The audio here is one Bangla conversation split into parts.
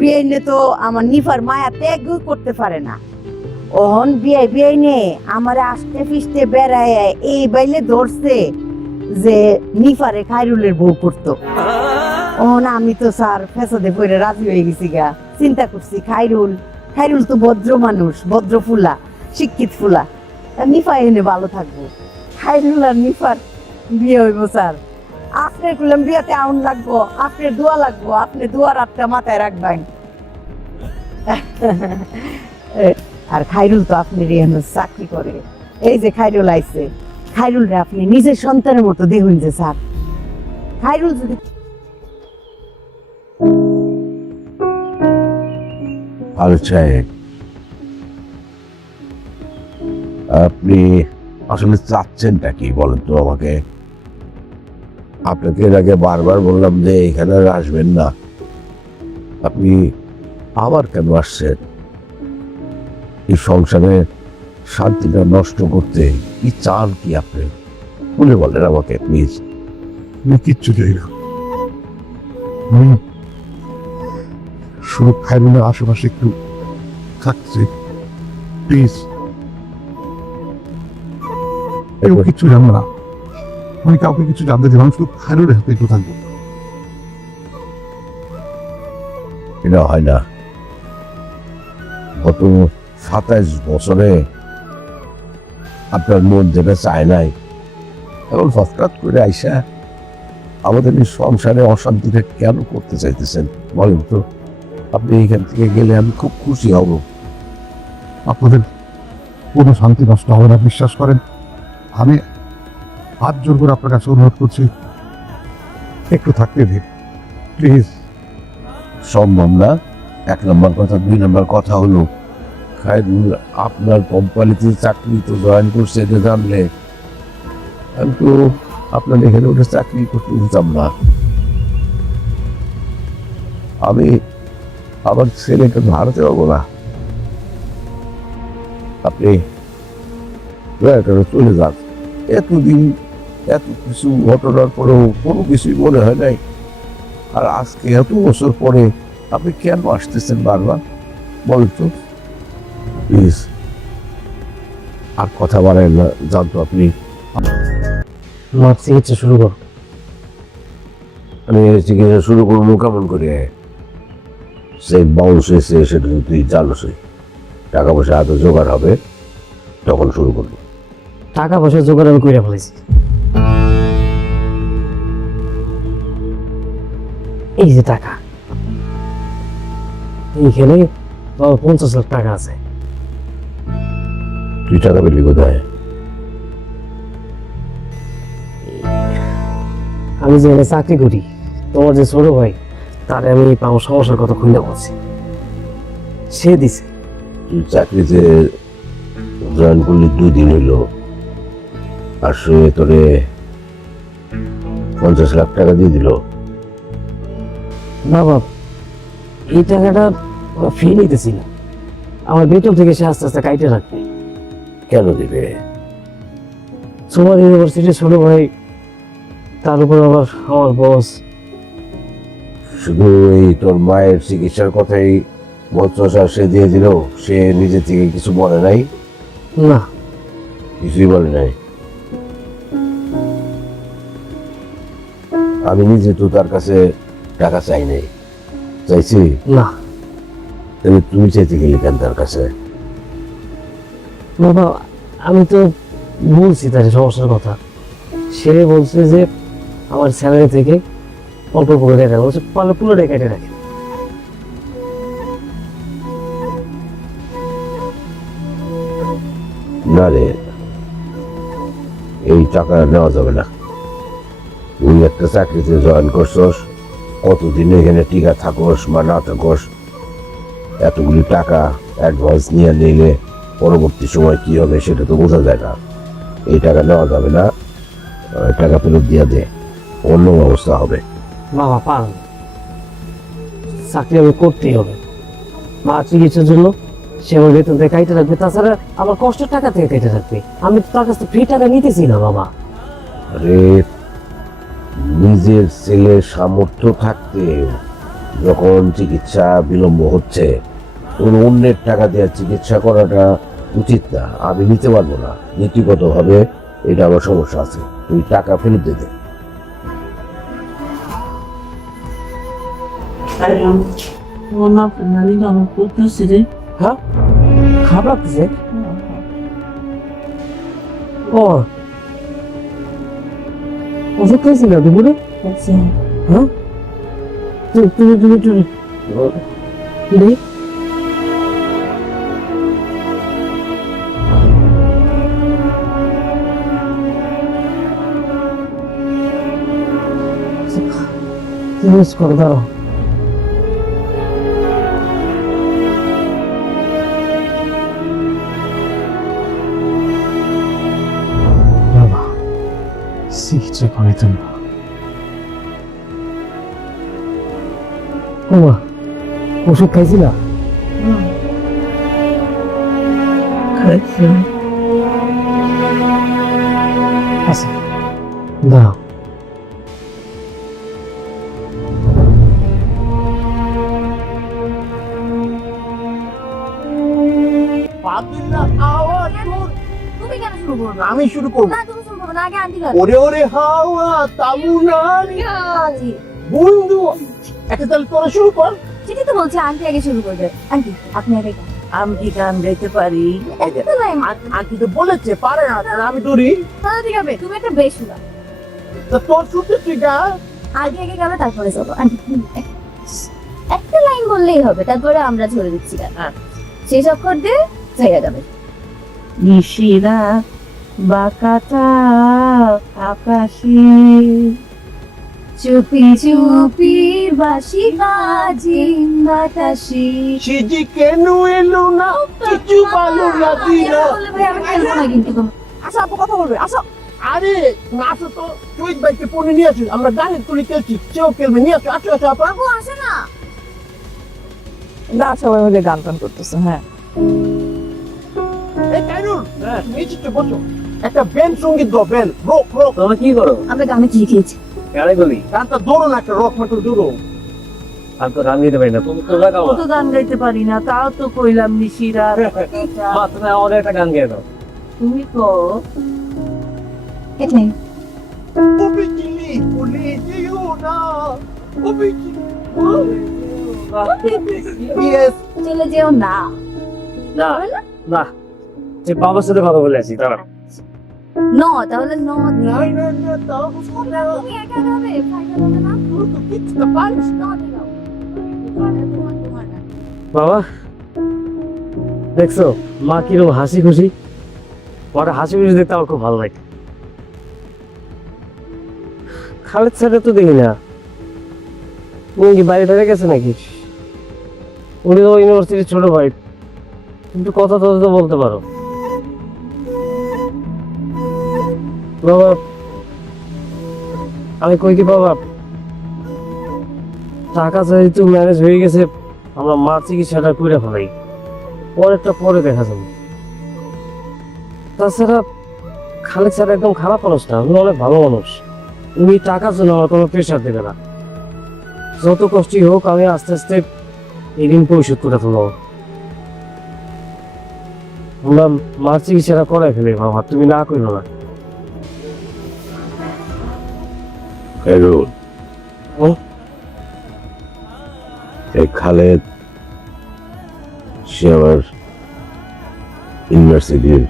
বিয়ে নিয়ে তো আমার নিফার মায়া ত্যাগ করতে পারে না। ওহন বিয়ে নিয়ে আমার আস্তে ফিস্তে বেড়ায় এই বাইলে ধরছে যে নিফারে খায়রুলের বউ করতো। ওহন আমি তো স্যার ফেসাদে পড়ে রাজি হয়ে গেছি গা। চিন্তা করছি খায়রুল তো ভদ্র মানুষ, ভদ্র ফুলা, শিক্ষিত ফুলা, নিফা এনে ভালো থাকবো। খায়রুল আর নিফার বিয়ে হইব স্যার। আপনার কুলাম বিয়াতে আউন লাগবো, আপনার দোয়া লাগবো, আপনি দোয়ার আপটা মাথায় রাখবেন। আর খায়রুল তো আপনার এখানে চাকরি করে। এই যে খায়রুল আইছে, খায়রুল রে আপনি নিজের সন্তানের মতো দেখুন যে স্যার। খায়রুল যদি আপনি আসলে চাচ্ছেনটা কি বলেন তো আমাকে? আপনাকে এর আগে বারবার বললাম যে এখানে আর আসবেন না, আপনি আবার কেন আসছেন? এই সংসারে শান্তিটা নষ্ট করতে কি চান কি আপনি? বলে বলেন আমাকে প্লিজ। আমি কিচ্ছু চাই না, আমি শুধু খায়রুলের আশেপাশে একটু থাকছি, প্লিজ। কেউ কিচ্ছু জানবো না, আমি কাউকে কিছু জানতে চাই, আমি শুধু খায়রুলের হাতে একটু থাকবো। এটা হয় না। গত 27 বছরে আপনার মন যেটা চায় নাই, এখন হঠাৎ করে আইসা আমাদের এই সংসারে অশান্তিটা কেন করতে চাইতেছেন বলেন তো? আপনি এখান থেকে গেলে আমি খুব খুশি হব। আপনাদের কোনো শান্তি নষ্ট হবে না, বিশ্বাস করেন। আমি হাত জোর করে আপনার কাছে অনুরোধ করছি, একটু থাকতে দিন প্লিজ। সম্ভব না। 1 নম্বর কথা। 2 নম্বর কথা হলো, খায়রুল আপনার কোম্পানিতে চাকরি তো জয়েন করছে, এটা জানলে আমি তো আপনার এখানে ওটা চাকরি করতে দিতাম না। আমি আমার ছেলেকে হারাতে পারবো না। আপনি দয়া করে চলে যান। এতদিন এত কিছু ঘটনার পরেও কোনো কিছুই মনে হয় নাই, আর আজকে এত বছর পরে আপনি কেন আসতেছেন বারবার বলেন তো? প্লিজ আর কথা বাড়ায় না, জানতো আপনি। আমার চিকিৎসা শুরু কর। আমি চিকিৎসা শুরু করবো কেমন করে? সে বাউন্স হয়েছে সেটা তো তুই জানোস। টাকা পয়সা এত জোগাড় হবে তখন শুরু করবো। টাকা পয়সা জোগাড় আমি কইরা ফেলেছি। এই যে টাকা, এইখানে 50 লাখ টাকা আছে। তুই টাকা পেলি কোথায়? আমি যে এখানে চাকরি করি, তোমার যে ছোট ভাই, তারে আমি আমার সমস্যার কথা খুলে বলছি, সে দিছে। তুই চাকরিতে জয়েন করলি 2 দিন হইলো, আর সে তোরে 50 লাখ টাকা দিয়ে দিল। বাবা, এই টাকাটা ফি নিতেছি না, আমার বেতন থেকে সে আস্তে আস্তে কাইটে রাখবে। কেন দিবে? সুপার ইউনিভার্সিটির ছোট ভাই, তার উপর আবার আমার বস। শুধু এই তোর মায়ের চিকিৎসার কথাই 50 সে দিয়ে দিল, সে নিজে থেকে কিছু বলে নাই? না, কিছুই বলে নাই। আমি নিজে তো তার কাছে টাকা চাই নাই, চাইছি না তাহলে তুমি চাইতে গেলে কেন তার কাছে? বাবা, আমি তো বলছি তার সমস্যার কথা, সে বলছে যে আমার স্যালারি থেকে অল্প অল্প করে কেটে বলছে, পারলে পুরোটাই কেটে রাখে। না রে, এই টাকা নেওয়া যাবে না। তুই একটা চাকরিতে জয়েন করছস, কতদিন এখানে টিকা থাকোস বা না থাকোস, এতগুলি টাকা অ্যাডভান্স নিয়ে নিলে পরবর্তী সময় কি হবে সেটা তো বোঝা যায় না। এই টাকা নেওয়া যাবে না, টাকা ফেরত দিয়ে দে, অন্য ব্যবস্থা হবে। বাবা পারল, চাকরি আমি করতেই হবে। মা চিকিৎসার জন্য সে আমার বেতন থেকে কাইটে রাখবে, তাছাড়া আমার কষ্টের টাকা থেকে কেটে রাখবে। আমি তো তার কাছ থেকে ফ্রি টাকা নিতেছি না বাবা। আরে নিজের ছেলের সামর্থ্য থাকতে যখন চিকিৎসা বিলম্ব হচ্ছে, কোনো অন্যের টাকা দিয়ে চিকিৎসা করাটা উচিত না। আমি নিতে পারবো না, নীতিগতভাবে এটা আমার সমস্যা আছে। তুই টাকা ফেরত দে দে। হ্যাঁ খারাপ লাগতেছে ও ওষুধ খাইছি না দুপুরে হ্যাঁ তুমি তুমি তুমি তুমি মিস করে দাও বাবা চিকিৎসা করাইতেন না ওমা ওষুধ খাইছি না আচ্ছা দাও তুমি কেন শুরু করবে? আমি শুরু করবো। না তুমি শুরু করবে না, আগে আন্টি করো। ওরে ওরে হাওয়া তামুনানি জি বন্ধু, একটা তাহলে তোরা শুরু কর। ঠিকই তো বলছি, আন্টি আগে শুরু করবে। আন্টি আপনি আগে গান। আমি কি গান গাইতে পারি? তো নাই মা। আন্টি তো বলেছে পারে না, তাহলে আমি ধরি। তাহলে ঠিক হবে, তুমি একটা বেশ শুনো। তা তোর শুনতে তুই গা। আগে আগে গাবে তারপরে চলো। আন্টি একটা লাইন বললেই হবে, তারপরে আমরা ঝরে দিচ্ছি গান। শেষ অক্ষর দিয়ে জায়গা যাবে। নিশিরা বাকাটা আকাশে চুপি চুপি বাঁশি বাজে বাতাসে। সিজি কেন এলো না, কিছু ভালো লাগলো না। বললে ভাই আমি খেলবো না কিন্তু তুমি। আসো আপু কথা বলবে, আসো। আরে নাচো তো, চুইট বাইকে পরে নিয়ে আসো, আমরা গানের তুলি খেলছি, সেও খেলবে, নিয়ে আসো। আসো আসো আপা। বাবু আসে না। না সবাই মিলে গান টান করতেছে। হ্যাঁ এই কাইরুল, নিচে বসো। একটা ব্যান্ড সঙ্গীত দাও, ব্যান্ড রক রক। তোমরা কি করো আমরা গানে কি খেয়েছি? গানে বলি গানটা ধরো না, একটা রক মেটাল ধরো। আমি তো গান গাইতে পারি না তুমি তো লাগাও তো গান গাইতে পারি না, তাও তো কইলাম নিশিরা মা তুমি আমাদের একটা গান গেয়ে দাও তুমি কো এটাই বিজলি বলে যেও না, ও বিজলি। ইয়েস। চলে যেও না। না না যে বাবার সাথে কথা বলে আছি তারা ন তাহলে ন না না না, তাও বুঝবো না। তুমি একা গাবে, ফাইনাল হবে না। তোর তো কিচ্ছু না পারিস। ন দিও। তোমার না। বাবা দেখছো মা কিরকম হাসি খুশি ওরা হাসি খুশি দেখতে আমার খুব ভালো লাগে খালেদ স্যারের তো দেখি না উনি কি বাইরে টাইরে গেছে নাকি উনি তো ইউনিভার্সিটির ছোট ভাই কিন্তু কথা তো বলতে পারো বাবা আমি কই কি বাবা টাকা যেহেতু ম্যানেজ হয়ে গেছে আমরা মার চিকিৎসাটা করে ফেলাই পরেরটা পরে দেখা যাবে তাছাড়া খালেদ স্যার একদম খারাপ মানুষ না উনি অনেক ভালো মানুষ উনি টাকার জন্য আমার কোনো প্রেশার দেবে না যত কষ্টই হোক আমি আস্তে আস্তে এই ঋণ পরিশোধ করে ফেলবো আমরা মার চিকিৎসাটা করাই ফেলি বাবা তুমি না করো না খায়রুল, ও? এই খালেদ সে আমার ইউনিভার্সিটির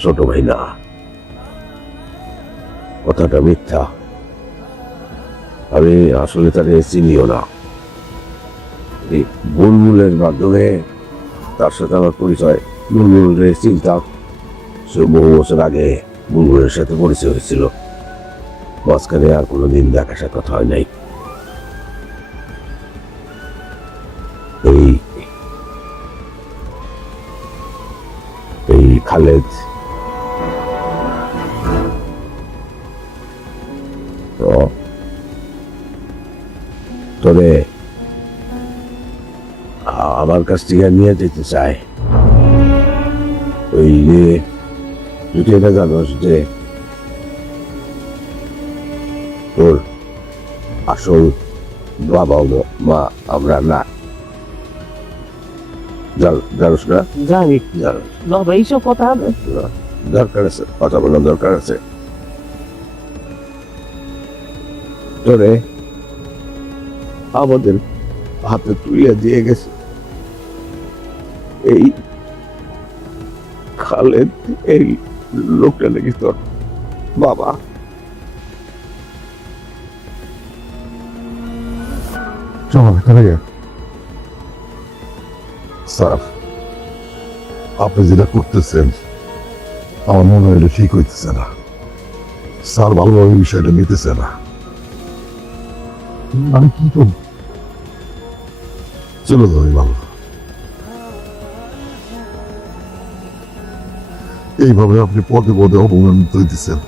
ছোট ভাই না, কথাটা মিথ্যা। আমি আসলে তারে চিনিও না। এই বুলবুলের মাধ্যমে তার সাথে আমার পরিচয়। বুলবুলের চিন্তা, সে বহু বছর আগে বুলবুলের সাথে পরিচয় হয়েছিল, মাঝখানে আর কোনোদিন দেখা সাক্ষাৎ হয় নাই। এই খালেদ তো তবে আমার কাছ থেকে নিয়ে যেতে চায়। ওই যে তুই এটা জানোস যে তোর আসল বাবা হলো মা আমরা না। জানোস না? জানি জানোস বাবা, এইসব কথা হবে? দরকার আছে, কথা বলার দরকার আছে। তোরে আমাদের হাতে তুলে দিয়ে গেছে এই খালেদ, এই লোকটা নাকি তোর বাবা। চলো ভেতরে গে। স্যার, আপনি যেটা করতেছেন আমার মনে হয় এটা ঠিক হইতেছে না। স্যার ভালোভাবে বিষয়টা নিতেছে না। আমি কি করব? চলে যাবে ভালো। এইভাবে আপনি পদে পদে অপমানিত হইতেছেন,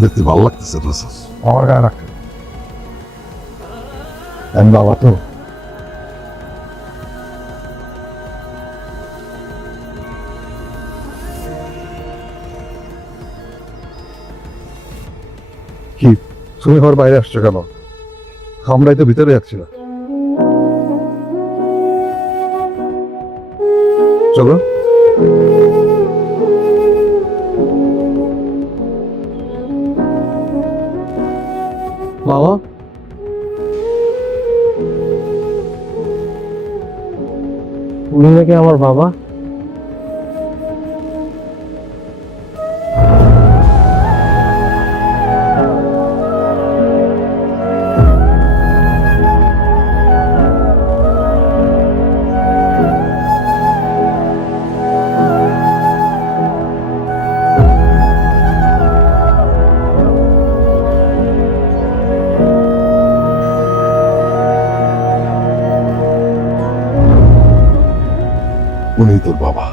দেখতে ভালো লাগতেছে না স্যার। আমার গায়ে রাখেন, আমি বাবা তো। কি তুমি ঘর বাইরে আসছো কেন? আমরাই তো ভিতরে যাচ্ছি না। চলো। বাবা, উনি নাকি আমার বাবা? উনি তোর বাবা।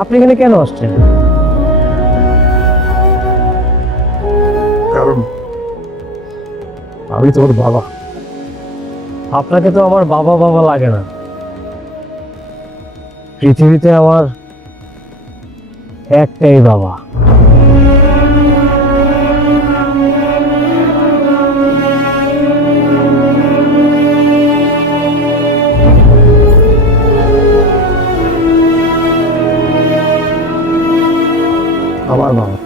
আপনি এখানে কেন আসছেন? কারণ আমি তোর বাবা। আপনাকে তো আমার বাবা বাবা লাগে না। পৃথিবীতে আমার একটাই বাবা। আমার বাবা।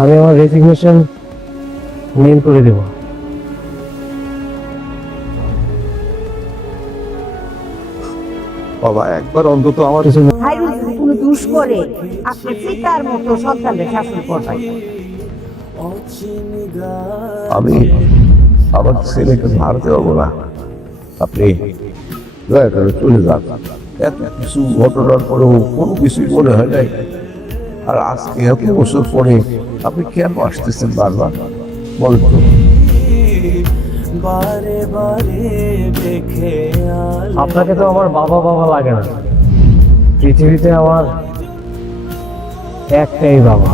আমি আমার রেজিগনেশন মেইল করে দেব। বাবা একবার অন্তত আমার খাইরুল যদি কোনো দুষ করে আপনি সীতার মতো সন্তানদের শাসন করবেন। আমি আমার ছেলেকে মারতে হবো না, আপনি দয়া করে চলে যান। এত কিছু ঘটনার পরেও কোনো কিছুই মনে হয় নাই। আর আজকে এত বছর পরে আপনি কেন আসতেছেন বারবার বলেন তো? আপনাকে তো আমার বাবা বাবা লাগে না। পৃথিবীতে আমার একটাই বাবা।